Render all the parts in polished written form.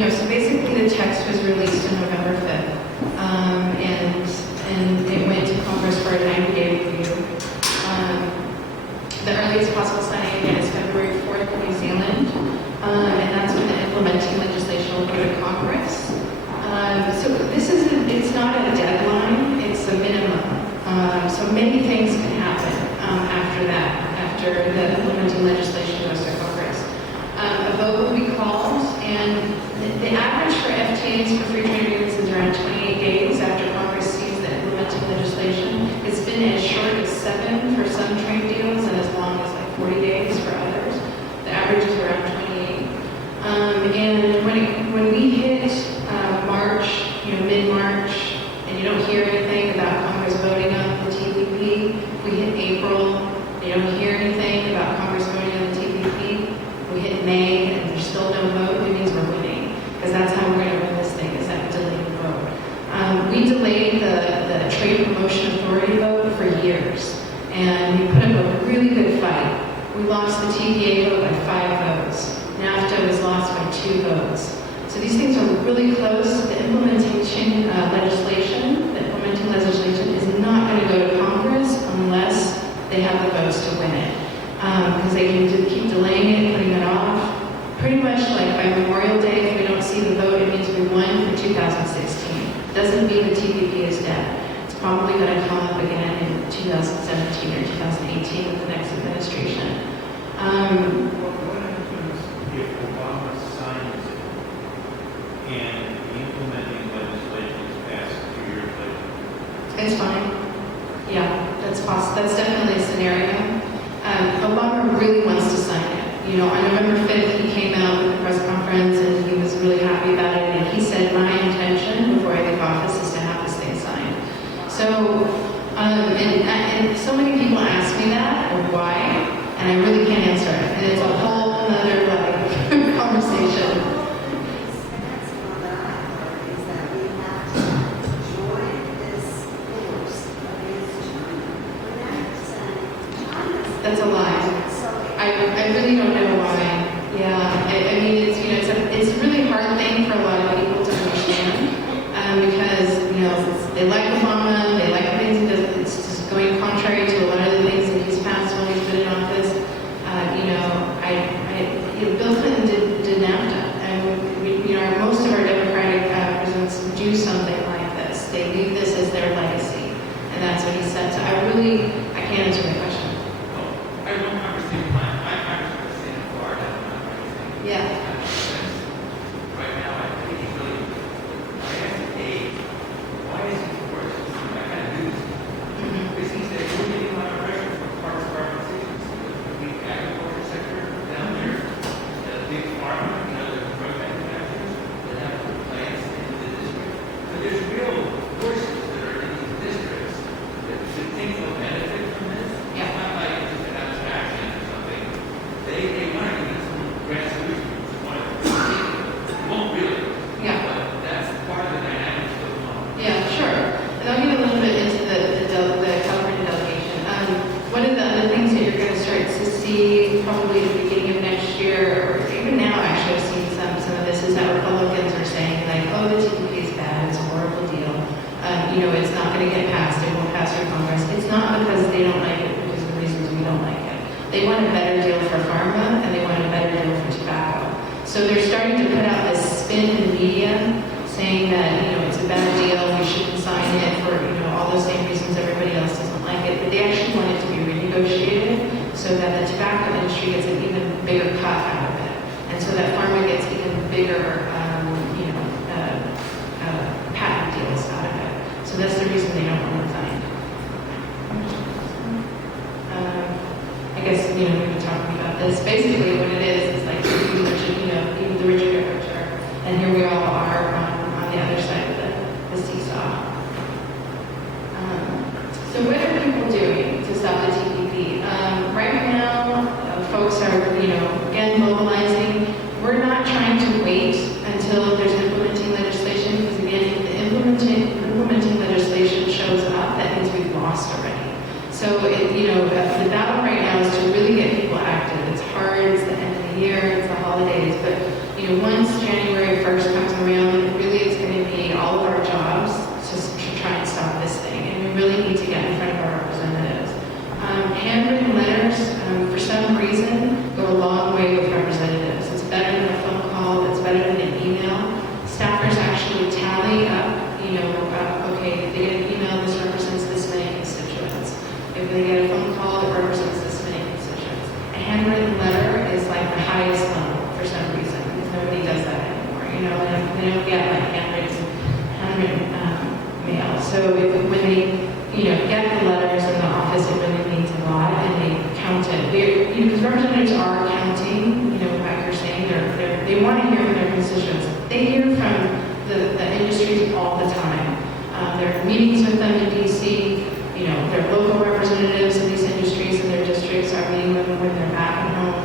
So basically the text was released on November 5th, and it went to Congress for a 90-day review. The earliest possible signing again is February 4th in New Zealand, and that's when the implementing legislation will go to Congress. So it's not a deadline, it's a minimum. So many things can happen after that, after the implementing legislation goes to Congress. A vote will be called, and the average for FTAs for free trade agreements is around 28 days after Congress sees the implementing legislation. It's been as short as 7 for some trade deals and as long as like 40 days for others. The average is around 28. And when we hit March, mid-March, and you don't hear anything about Congress voting on the TPP, we hit April, and you don't hear anything about Congress voting on the TPP, we hit May, and there's still no vote, it means we're winning. Because that's how we're going to win this thing, is that delayed vote. We delayed the Trade Promotion Authority vote for years, and we put up a really good fight. We lost the TPA vote by 5 votes. NAFTA was lost by 2 votes. So these things are really close. The implementation legislation, is not going to go to Congress unless they have the votes to win it. Because they can keep delaying it, putting it off. Pretty much like by Memorial Day, if we don't see the vote, it means we won for 2016. It doesn't mean the TPP is dead. It's probably going to come up again in 2017 or 2018 with the next administration. What happens if Obama signs it and the implementing legislation is passed 2 years later? It's fine. Yeah, that's possible. That's definitely a scenario. Obama really wants to sign it. On November 5th, he came out with a press conference and he was really happy about it. And he said, my intention before I leave office is to have this thing signed. So, and so many people ask me that, or why, and I really can't answer it. And it's a whole other conversation. That's a lie. I really don't know why. Yeah, I mean, it's a really hard thing for a lot of people to understand because, they like Obama, they like things he does. It's just going contrary to a lot of the things that he's passed when he's been in office. Bill Clinton did NAFTA, and most of our Democratic presidents do something like this. They leave this as their legacy, and that's what he said. So I can't answer the question. I don't understand. I understand Florida. Yeah. Right now, I think he's really. I asked Dave, why is he for it? I kind of do this. Because he said we're getting a lot of pressure from parts of our constituents. The agriculture sector down there, the big farmers, the drug manufacturers that have plants in the district. But there's real forces that are in these districts that think they'll benefit from this. Yeah. It's not like it's just an abstraction or something. They want to give some grand solutions. They won't really. Yeah. But that's part of the dynamics of the law. Yeah, sure. And I'll get a little bit into the California delegation. One of the other things that you're going to start to see probably at the beginning of next year, or even now actually I've seen some of this, is that Republicans are saying like, oh, the TPP is bad, it's a horrible deal. It's not going to get passed, it won't pass through Congress. It's not because they don't like it, because of the reasons we don't like it. They want a better deal for pharma, and they want a better deal for tobacco. So they're starting to put out this spin in the media saying that, it's a bad deal, we shouldn't sign it for, all the same reasons everybody else doesn't like it. But they actually want it to be renegotiated so that the tobacco industry gets an even bigger cut out of it. And so that pharma gets even bigger, patent deals out of it. So that's the reason they don't want it signed. I guess, we've been talking about this. Basically what it is like even the rich get richer. And here we all are on the other side of the seesaw. So what are people doing to stop the TPP? Right now, folks are, again, mobilizing. We're not trying to wait until there's implementing legislation, because again, if the implementing legislation shows up, that means we've lost already. So, the battle right now is to really get people active. It's hard, it's the end of the year, it's the holidays, but, once January 1st a long way with representatives. It's better than a phone call. It's better than an email. Staffers actually tally up, okay, if they get an email, this represents this many constituents. If they get a phone call, it represents this many constituents. A handwritten letter is like the highest level for some reason, because nobody does that anymore. They don't get like handwritten mail. So when they, get the letters in the office, it really means a lot, and they count it. Because representatives are counting, like you're saying, they want to hear from their constituents. They hear from the industries all the time. There are meetings with them in D.C. Their local representatives in these industries and their districts are meeting with them when they're back at home.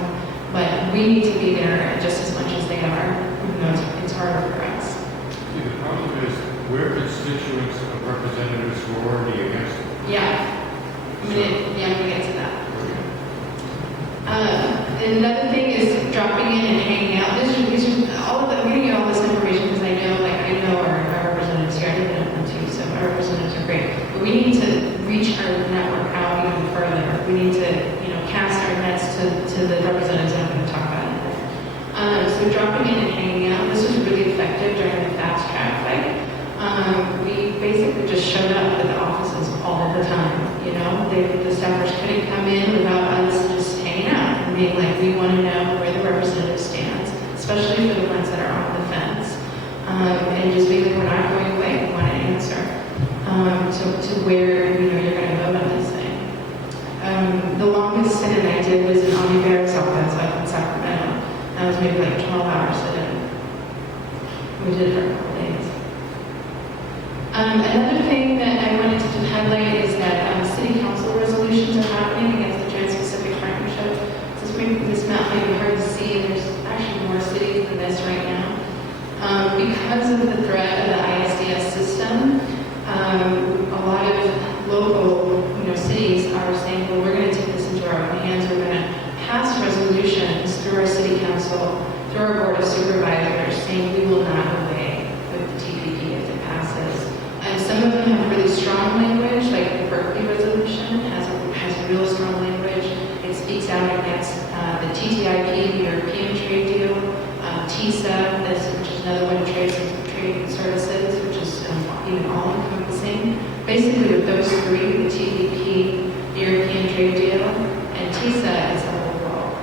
But we need to be there just as much as they are, even though it's harder for us. See, the problem is we're constituents of representatives who are already against it. Yeah. I'm going to get to that. Another thing is dropping in and hanging out. I'm getting you all this information because I know our representatives here. I didn't know them too, so our representatives are great. But we need to reach our network out even further. We need to, cast our nets to the representatives that I'm going to talk about in a minute. So dropping in and hanging out. This was really effective during the fast track fight. We basically just showed up at the offices all the time. The staffers couldn't come in without us just hanging out and being like, we want to know where the representative stands, especially for the ones that are on the fence. And just being like, we're not going away, we want to answer to where you're going to vote on this thing. The longest sit-in I did was in Avi Bear's office up in Sacramento. That was maybe like a 12-hour sit-in. We did it for a couple days. Another thing that I wanted to highlight is that city council resolutions are happening against the Trans-Pacific Partnership. This map may be hard to see. There's actually more cities than this right now. Because of the threat of the ISDS system, a lot of local cities are saying, well, we're going to take this into our own hands. We're going to pass resolutions through our city council, through our board of supervisors, saying we will not obey with the TPP if it passes. And some of them have really strong language, like the Berkeley resolution has real strong language. It speaks out against the TTIP, the European trade deal, TISA, which is another one, trade and services, which is even all-encompassing. Basically, with those three, the TPP, the European trade deal, and TISA is the whole world.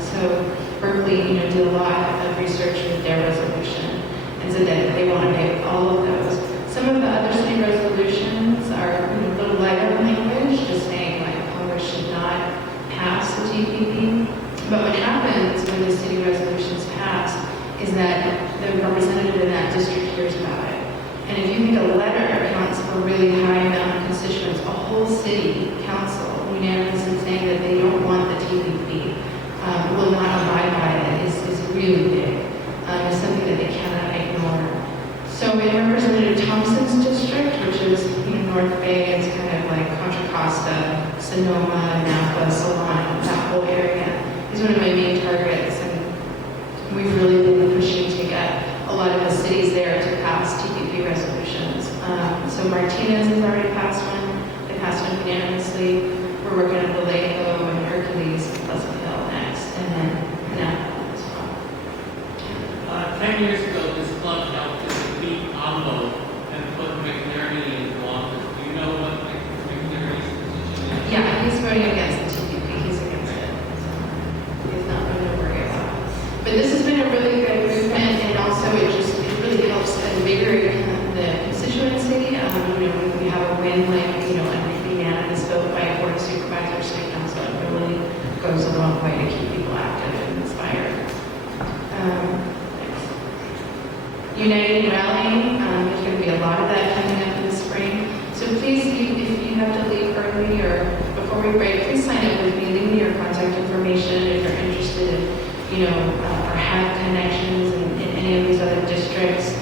So Berkeley, did a lot of research with their resolution and said that they want to make all of those. Some of the other city resolutions are a little lighter language, just saying like Congress should not pass the TPP. But what happens when the city resolutions pass is that the representative in that district hears about it. And if you think a letter accounts for a really high amount of constituents, a whole city council unanimously saying that they don't want the TPP, will not abide by it is really big. It's something that they cannot ignore. So in Representative Thompson's district, which is North Bay, it's kind of like Contra Costa, Sonoma, Napa, Solano, that whole area is one of my main targets. And we've really been pushing to get a lot of the cities there to pass TPP resolutions. So Martinez has already passed one. They passed one unanimously. We're working on Vallejo and Hercules and Pleasant Hill next, and then Napa as well. 10 years ago, this club helped to defeat AMLO and put McNerney in office. Do you know what McNerney's position is? Yeah, he's voting against the TPP. He's against it. So he's not going to worry about it. But this has been a really good movement, and also it really helps invigorate the constituency. When we have a win, like, a unanimous vote by a board of supervisors, city council, it really goes a long way to keep people active and inspired. Next. Uniting and rallying, there's going to be a lot of that coming up in the spring. So please, if you have to leave early or before we break, please sign up with me. Leave me your contact information if you're interested in, or have connections in any of these other districts,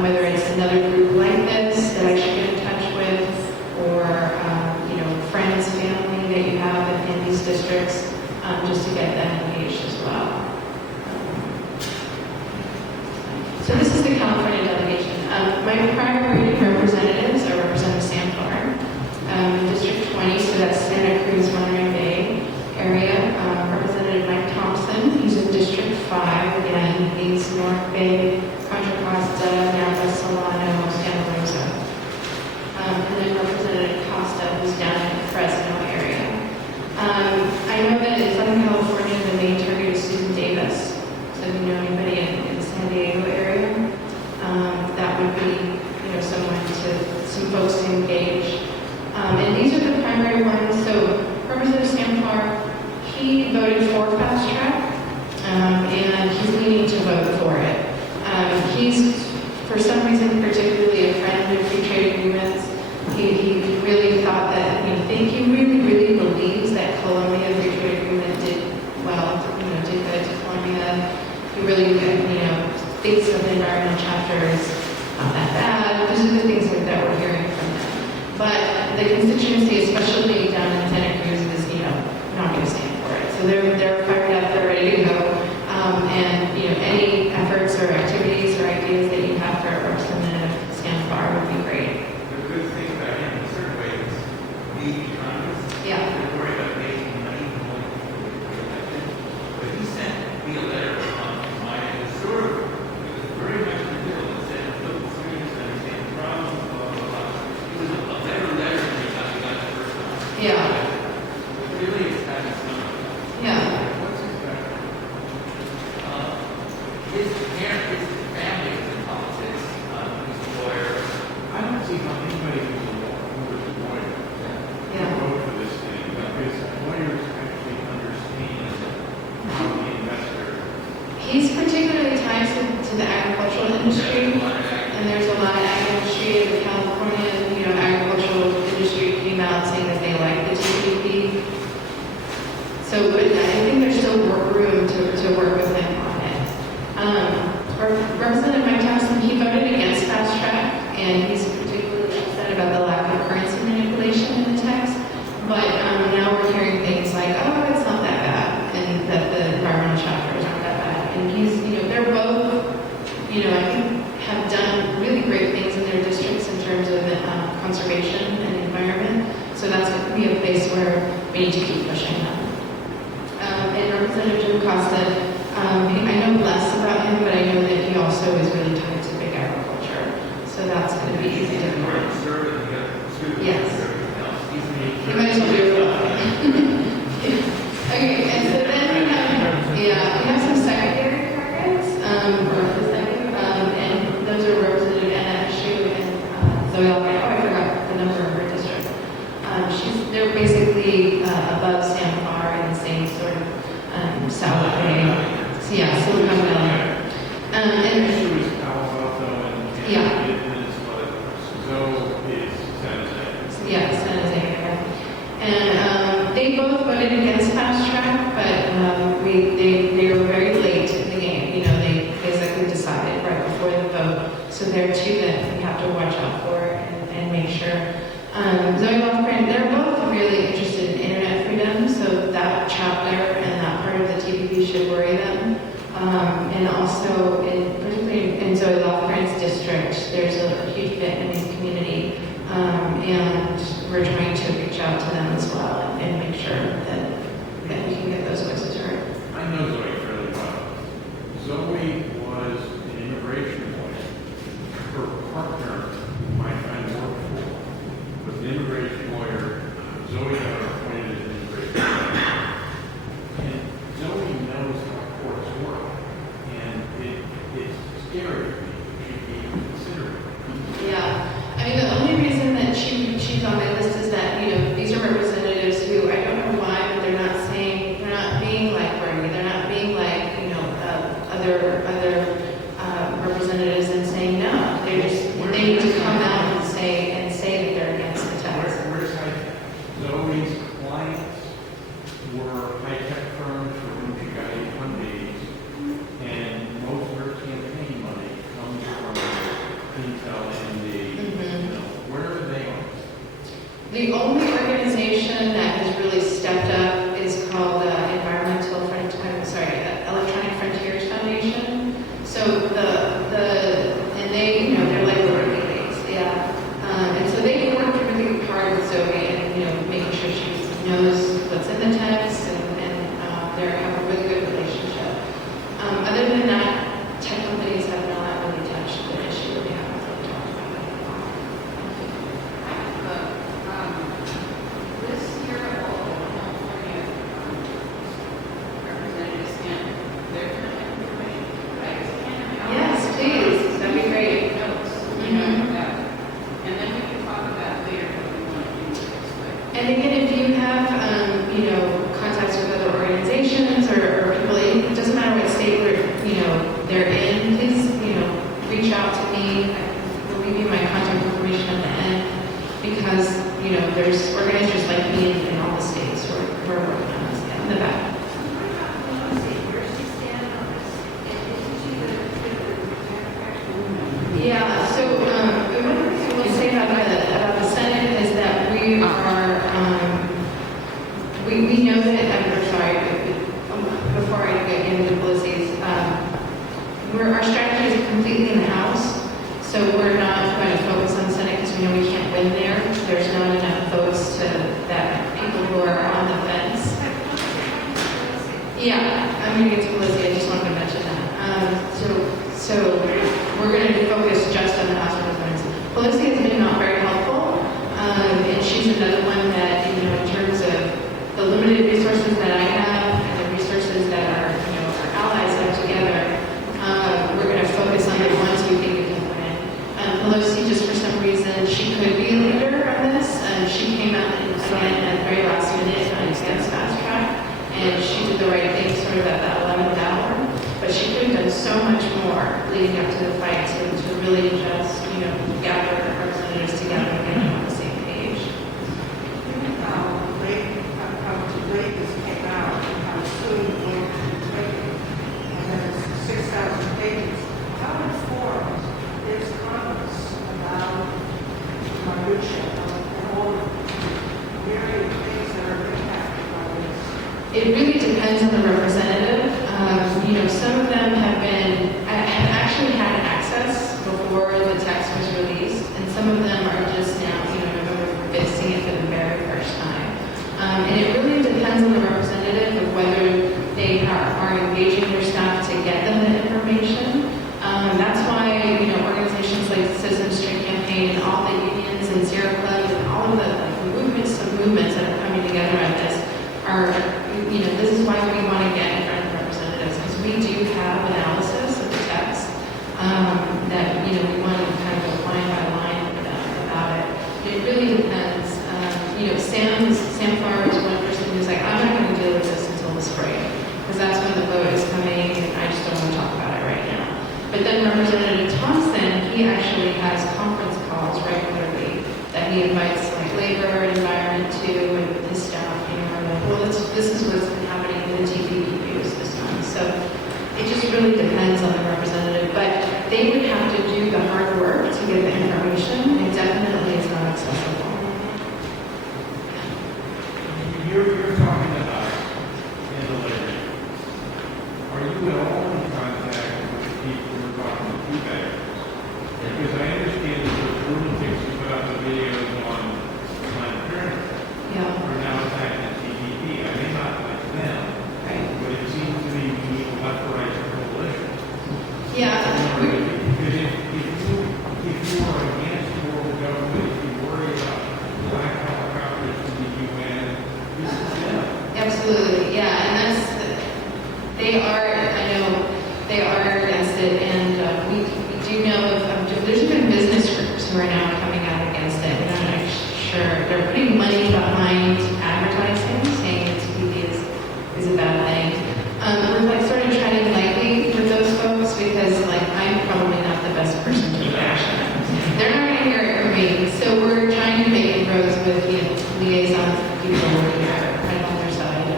whether it's another group like this that I should get in touch with, or, friends, family that you have in these districts, just to get them engaged as well. So this is the California delegation. My primary representatives are Representative Sam Farr, District 20, so that's Santa Cruz, Monterey Bay area. Representative Mike Thompson, communities, North Bay, Contra Costa, Napa, Solano, Santa Rosa. And then Representative Costa, who's down in the Fresno area. I know that in Southern California, the main target is Susan Davis. So if you know anybody in the San Diego area, that would be, some folks to engage. And these are the primary ones. So Representative Samphar, he voted for Fast Track, and he's leaning to vote for it. He's, for some reason, particularly a friend of free trade agreements. He really thought that, he really, really believes that Colombia free trade agreement did well, did good to Colombia. He really, thinks of the environmental chapter as not that bad. Those are the things that we're hearing from them. But the constituency, especially down in Santa Cruz, is, not going to stand for it. So they're fired up, they're ready to go. And, any efforts or activities or ideas that you have for Representative Samphar would be great. The good thing about him in certain ways, the economists, Yeah. they're worried about making money going elected. But he sent me a letter on mine, and it was very much in the middle. It said, look, students understand the problem, blah, blah, blah. It was a better letter than we got the first time. Yeah. Really, it's having some. Yeah. What's his background? His family was in politics. He's a lawyer. I don't see how anybody who's a lawyer Yeah. can vote for this thing, because lawyers actually understand how the investor. He's particularly tied to the agricultural industry, and there's a lot of ag industry in California. Agricultural industry came out saying that they like the TPP. So, but I think there's still room to work with him on it. Representative Mike Thompson, he voted against Fast Track, and he's particularly upset about the lack of currency manipulation in the text. But now we're hearing things like, oh, it's not that bad, and that the environmental chapters aren't that bad. And he's, they're both, I think, have done really great things in their districts in terms of conservation and environment. So that's going to be a place where we need to keep pushing them. And Representative Jim Costa, I know less about him, but I know that he also is really tied to big agriculture. So that's going to be easy to More learn. conservative, you got two. Yes. Everything else. He's You might as well do it. Okay, and so then we have some secondary targets, and those are Representative Anna Shu and Zoe Albright. Oh, I forgot the number of her district. They're basically above Samphar in the same sort of South Bay. So yeah, Silicon Valley. The And issue is Palo Alto and Yeah. Business, but Zoe is San Jose. yeah, San Jose area. And they both voted against Fast Track, but they were very late in the game. They basically decided right before the vote. So they're two that we have to watch out for and make sure. Zoe Lofgren, they're both really interested in internet freedom, so that chapter and that part of the TPP should worry them. And also, particularly in Zoe Lofgren's district, there's a huge Vietnamese community, and we're trying to reach out to them as well and make sure that we can get those voices heard. I know Zoe fairly well. Zoe was an immigration lawyer. Her partner, my friend worked for, was an immigration lawyer. Zoe got her appointed as an immigration lawyer. And Zoe knows how courts work. And it's scary to me. She'd be considerate. Yeah, I mean, the only reason that she's on my list is that, these are representatives who, I don't know why, but they're not being like Bernie, they're not being like, other representatives and saying no. They need to come out and say that they're against the tax. Where's high-tech? Zoe's clients were high-tech firms for whom she got H-1Bs, and most of her campaign money comes from Intel and where are they on? The only organization that has really stepped up is called Electronic Frontiers Foundation. So they're like the early days, yeah. And so they worked really hard with Zoe and making sure she knows what's in the text and they have a really good relationship. Other than that, reach out to me. I will give you my contact information at the end because, you know, there's organizers like me in all the states who are working on this in the back. Yeah, so what we say about the Senate is that we are, we know that, I'm sorry, before I get into Pelosi's, our strategy is completely in the House, so we're not going to focus on the Senate because we know we can't win there. There's not enough votes that people who are on the fence. Yeah, I'm going to get to Pelosi, I just wanted to mention that. So we're going to focus just on the House of Representatives. Pelosi has been not very helpful, and she's another one that, you know, in terms of the limited resources that I have and the resources that our allies have together, we're going to focus on the ones we think we can win. Pelosi, just for some reason, she could be a leader on this. She came out again at the very last minute against fast track, and she did the right thing sort of at that 11th hour. But she could have done so much more leading up to the fight to really just, you know, gather representatives together and get them on the same page. How late this came out, how soon it went to take, and then it's 6,000 pages. How informed is Congress about minutia and all the myriad things that are impacted by this? It really depends on the representative. You know, some of them have actually had access before the text was released, and some of them are just now, you know, November 5th, seeing it for the very first time. And it really depends on the representative of whether they are engaging their staff to get them the information. That's why, you know, organizations like the Citizen Street Campaign and all the unions and Sierra Club and all of the movements that are coming together on this are, you know, this is why we want to get in front of representatives, because we do have analysis of the text that, you know, we want to kind of go line by line about it. It really depends. You know, Sam Farr is one person who's like, I'm not going to deal with this until the spring, because that's when the vote is coming, and I just don't want to talk about it right now. But then Representative Thompson, he actually has conference calls regularly that he invites like labor and environment to, and his staff, you know, are like, well, this is what's been happening in the TPP news this time. So it just really depends on the representative, but they would have to do the hard work to get the information. It definitely is not accessible. You're talking about in the labor. Are you at all in contact with the people who are talking to baggers? Because I understand that those lunatics who put out the videos on Planned Parenthood Yeah. are now attacking TPP. I may not like them, Right. but it seems to me we need a left-right coalition. Yeah. Because if you are against world government, if you worry about black helicopters to the UN, this is them. Absolutely, yeah, and they are, I know, they are against it, and we do know of there's even business groups who are now coming out against it, and I'm not sure, they're putting money behind advertising, saying that TPP is a bad thing. We're like sort of treading lightly with those folks, because like, I'm probably not the best person to take action. They're not going to hear it from me, so we're trying to make inroads with, you know, liaisons and people who are kind of on their side,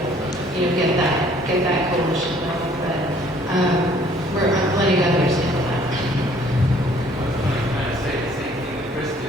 you know, get that coalition going, but we're letting others handle that. I was going to kind of say the same thing that Chris did.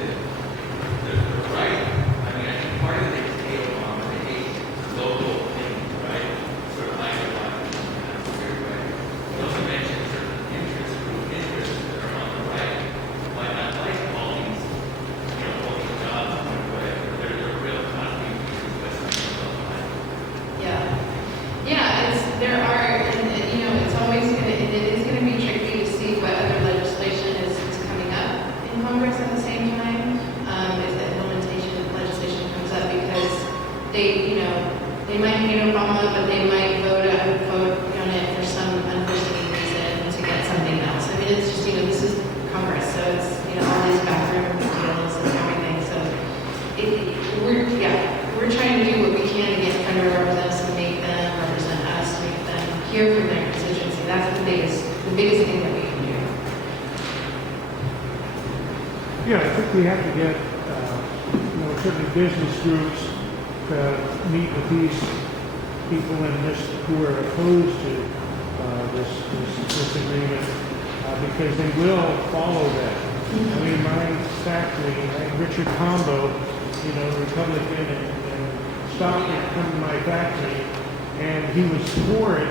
Yeah, I think we have to get, certainly business groups to meet with these people and just who are opposed to this agreement, because they will follow that. I mean, my factory, Richard Combo, Republican, and stopped to come to my factory, and he was for it,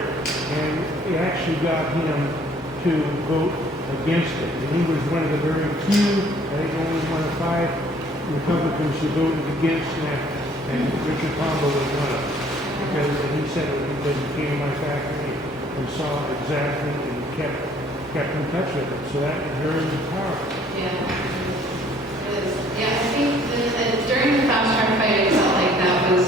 and it actually got him to vote against it. And he was one of the very few, I think only one of 5 Republicans who voted against that, and Richard Combo was one of them. Because he said it because he came to my factory and saw exactly and kept in touch with it. So that is very powerful. Yeah, it is. Yeah, I think during the fast track fight, I felt like that was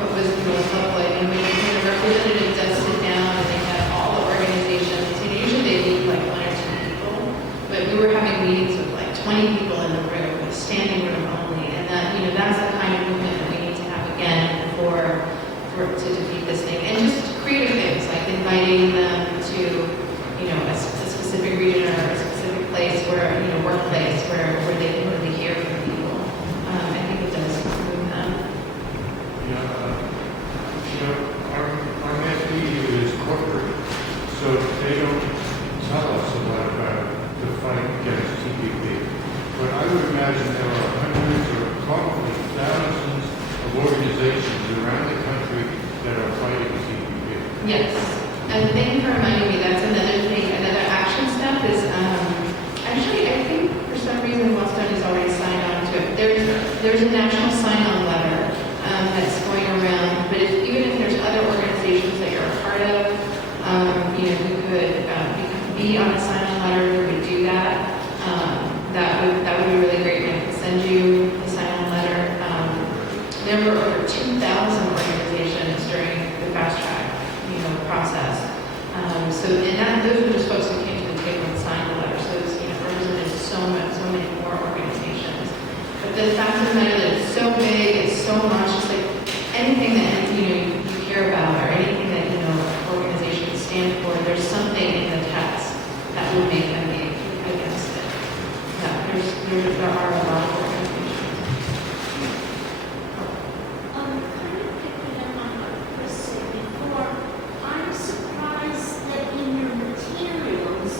what was the most helpful. And when the representative does sit down and they have all the organizations, usually they leave like 1 or 2 people, but we were having meetings with like 20 people in the room, a standing room only, and that that's the kind of movement that we need to have again to defeat this thing. And just creative things like inviting them to a specific region or a specific place where workplace where they can really hear from people. I think it does move them. Our mass media is corporate, so they don't tell us a lot about the fight against TPP. But I would imagine there are hundreds or probably thousands of organizations around the country that are fighting TPP. Yes. And thank you for reminding me. That's another thing. Another action step is actually, I think for some reason Wellstone has already signed on to it. There's a national sign-on letter that's going around. But even if there's other organizations that you're a part of, who could be on a sign-on letter, who would do that. That would be really great. And I can send you the sign-on letter. There were over 2,000 organizations during the fast track process. Those were just folks who came to the table and signed the letter. So it was represented so many more organizations. But the fact of the matter that it's so big, it's so much, just like anything that you care about or anything that organizations stand for, there's something in the text that would make them be against it. Yeah, there are a lot of organizations. Kind of picking up on what Chris said before, I'm surprised that in your materials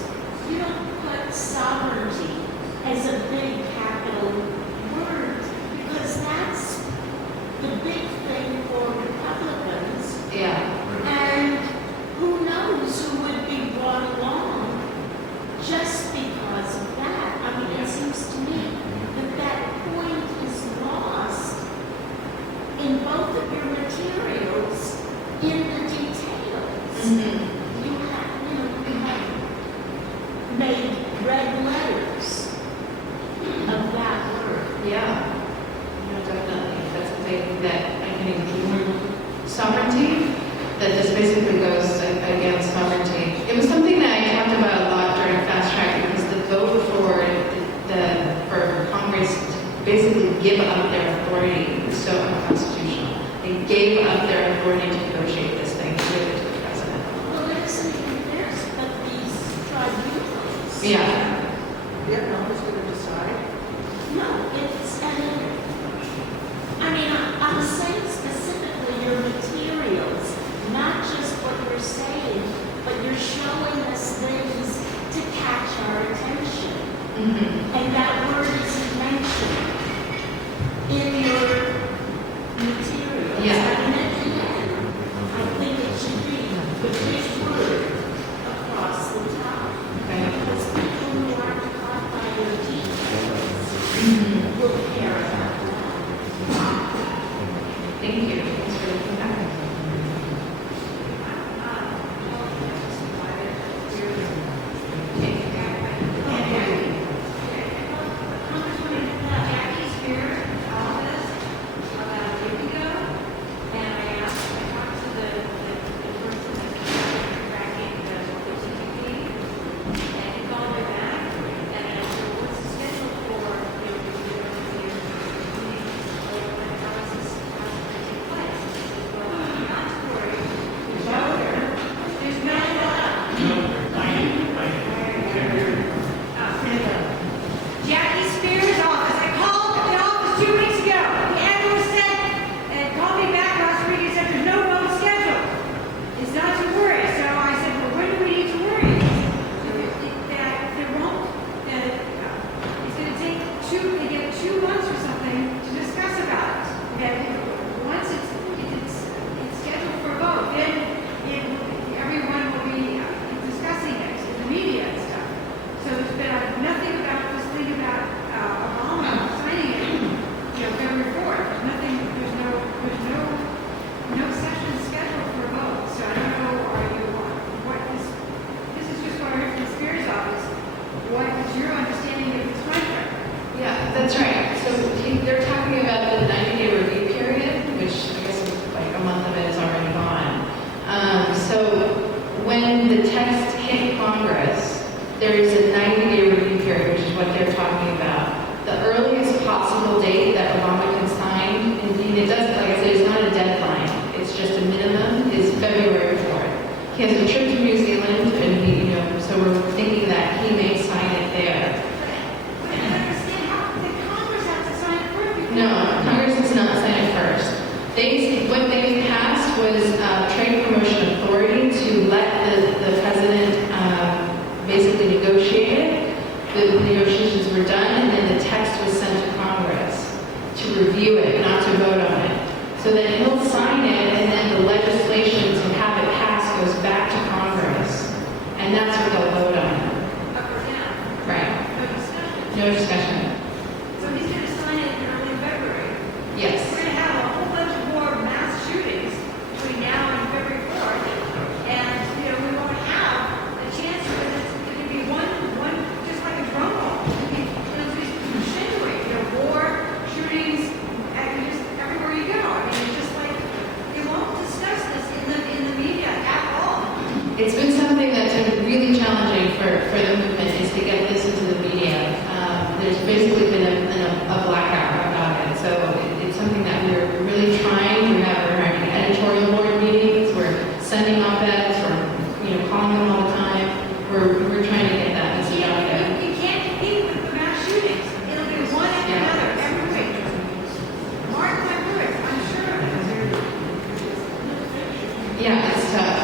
you don't put sovereignty as a big capital word, because that's the big thing for Republicans. Yeah. And who knows who would be brought along just because of that. I mean, it seems to me that point is lost in both of your materials in the details. Mm-hmm. You have made red letters of that word. Yeah. Definitely. That's something that I can include. Sovereignty, that this basically goes against sovereignty. It was something that I talked about a lot during Fast Track because the vote for Congress to basically give up their authority was so unconstitutional. They gave up their authority to negotiate this thing and give it to the president. Well, it isn't even theirs, but these tribunals. Yeah. Yeah, no one's going to decide. No, I'm saying specifically your materials, not just what you're saying, but you're showing us things to catch our attention. Mm-hmm. And that word isn't mentioned in your materials. Yeah. I mean, at the end, I think it should be the big word across the top. Okay. Because people who aren't caught by your details Mm-hmm. will care about that. Thank you. Thanks for looking back. What they passed was trade promotion authority to let the president basically negotiate it. The negotiations were done, and then the text was sent to Congress to review it, not to vote on it. So then he'll sign it, and then the legislation to have it passed goes back to Congress, and that's what they'll vote on. Up or down? Right. No discussion. No discussion. So he's going to sign it in early February. Yes. We're going to have a whole bunch of more mass shootings between now and February 4th. And, you know, we won't have a chance because it's going to be one, just like a drum roll. It'll just accentuate, you know, war, shootings, and just everywhere you go. I mean, it's just like, they won't discuss this in the media at all. It's been something that's been really challenging for the movement is to get this into the media. There's basically been a blackout about it. So it's something that we're really trying. We're having editorial board meetings. We're sending op-eds. We're calling them all the time. We're trying to get that message out there. You can't compete with the mass shootings. It'll be one after another every week. Mark my words, I'm sure of it. Yeah, it's tough.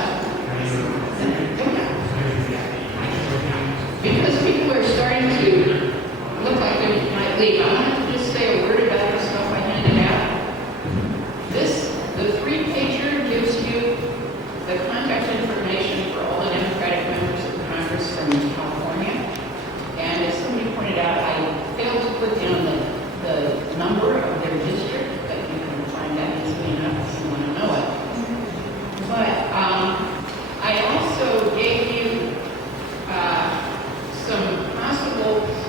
Because people are starting to look like they might leave. I'm not